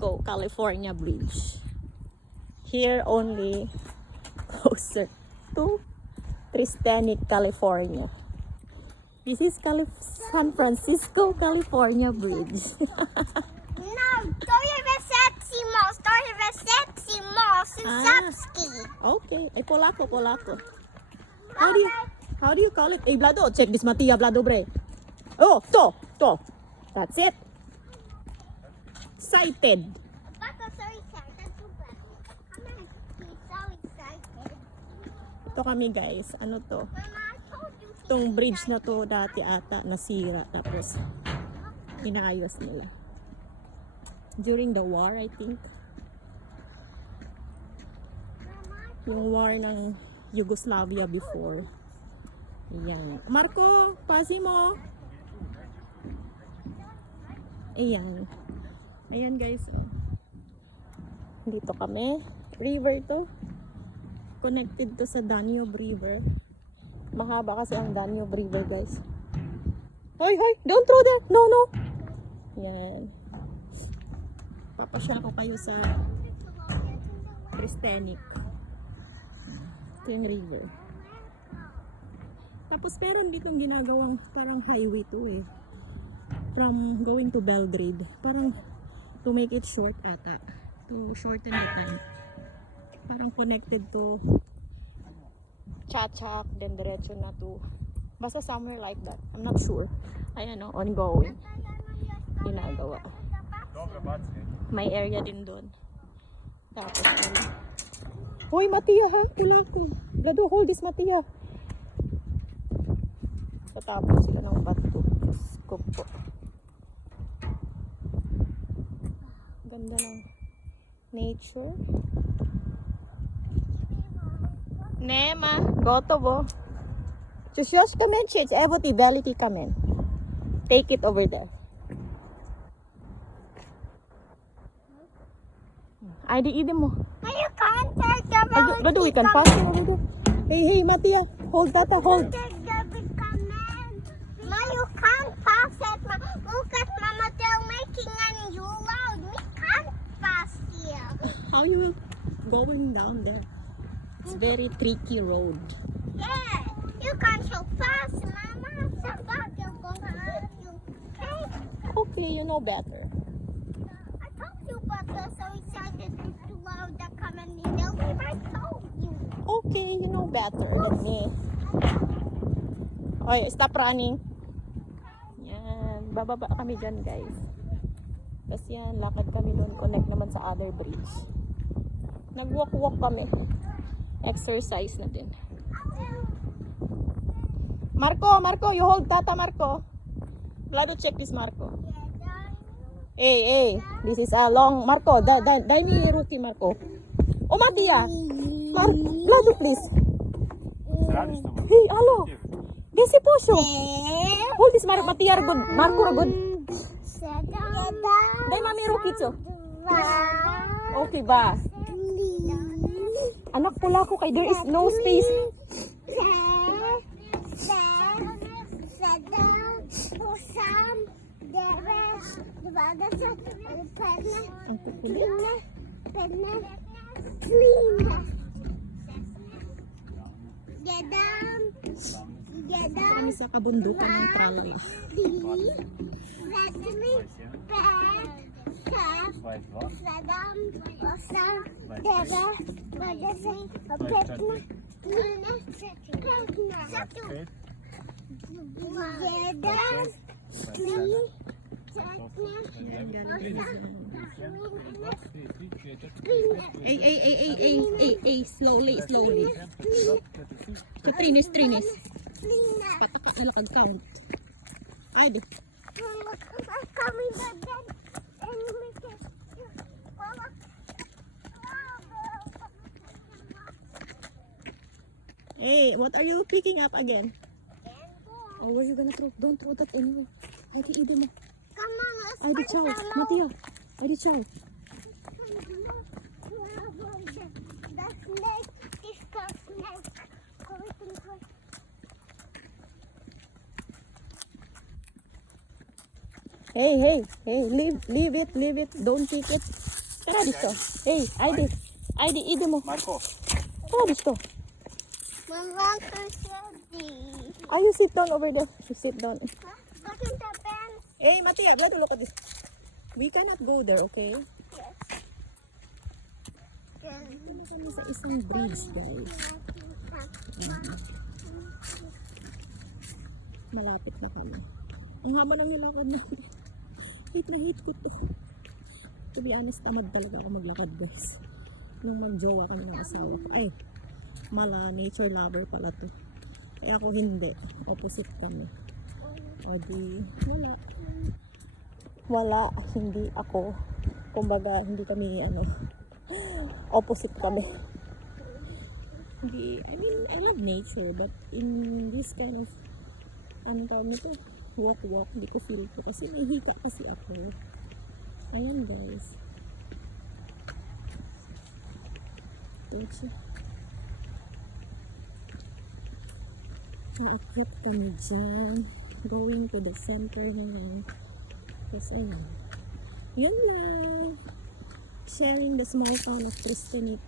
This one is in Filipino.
Francisco, California Bridge. Here only closer to Tristanic, California. This is San Francisco, California Bridge. No, to je recepcji most, to je recepcji most in Sapski. Okay. Ay, Polako. How do you call it? Hey, Vlado, check this Matia, Vlado, bre. Oh, to. That's it. Sighted. Papa, so excited to play. I'm he's so excited. Ito kami guys. Ano to? Mama, I told you he's Itong bridge na to dati ata nasira. Tapos, inaayos nila. During the war, I think. Yung war ng Yugoslavia before. Ayan. Marco, pasi mo. Ayan. Ayan guys. Oh. Dito kami. River to. Connected to sa Danube River. Mahaba kasi ang Danube River guys. Hoy! Don't throw that! No! Ayan. Papasyal ko kayo sa Tristanic. Ito yung river. Tapos meron ditong ginagawang parang highway to eh. From going to Belgrade. Parang to make it short ata. To shorten the time. Parang connected to Chachak. Then diretso na to basta somewhere like that. I'm not sure. Ayan o, ongoing. Ginagawa. May area din doon. Tapos hoy, Matia ha! Pula ko. Lado, hold this Matia. Tatapos sila ng bato. Scoop po. Ganda ng nature. Nema, gotovo. Чувствуешь kamen, честь, вот и великий kamen. Take it over there. Ay, di mo. You can't take the belly. Lado, we can pass it over there. Hey, Matia. Hold that, hold. Take the big command. Ma, you can't pass it. Ma. Look at Mama, they're making an you loud. We can't pass here. How you going down there? It's very tricky road. Yeah, you can't so fast, Mama. So fast, you're gonna hurt you. Okay? Okay, you know better. I told you, but they're so excited to loud the command. They'll be right told you. Okay, you know better. Let me. Okay, stop running. Yan, bababa kami dyan guys. Kasi yan, lakad kami doon. Connect naman sa other bridge. Nag-walk kami. Exercise na din. Marco, you hold Tata Marco. Glad to check this Marco. Hey, this is a long Marco. Dai mi ruki Marco. Oh, Matia. Vlado, please. Hey, alo. Desi posyo. Hold this Marco. Matia good. Marco good. Dai mami ruki cho. Okay ba? Anak pula ko kay there is no space. Kami sa kabundukan ng Tralala. Hey, slowly. Trinis. Patak na lakag count. Ay, di. Hey, what are you picking up again? Oh, where are you gonna throw? Don't throw that anyway. Ay, di mo. Come on, let's Ay, di chow. Matia. Ay, di chow. The snake is the snake. Hey, leave it. Don't kick it. Tara dito. Hey, Heidi, ide mo. Marco, Tara dito. Mama, Daddy. You sit down over there. You sit down. Look at the bench. Hey, Matia, Brad, look at this. We cannot go there, okay? Ano kami sa isang bridge, guys. Malapit na kami. Ang haba ng nilakad natin. Hate ko to. To be honest, tamad talaga ako maglakad, guys. Nung magjowa kami ng asawa ko. Ay, nature lover pala to. Kaya ako hindi. Opposite kami. O di, wala, hindi ako. Kumbaga, hindi kami, opposite kami. Hindi, I mean, I love nature, but in this kind of, tawag nito, walk, hindi ko feel ko. Kasi may hika kasi ako. Ayan, guys. Ito. Naakyat kami dyan. Going to the center naman. Kasi ayan. Yun lang. Sharing the small town of Cristinic.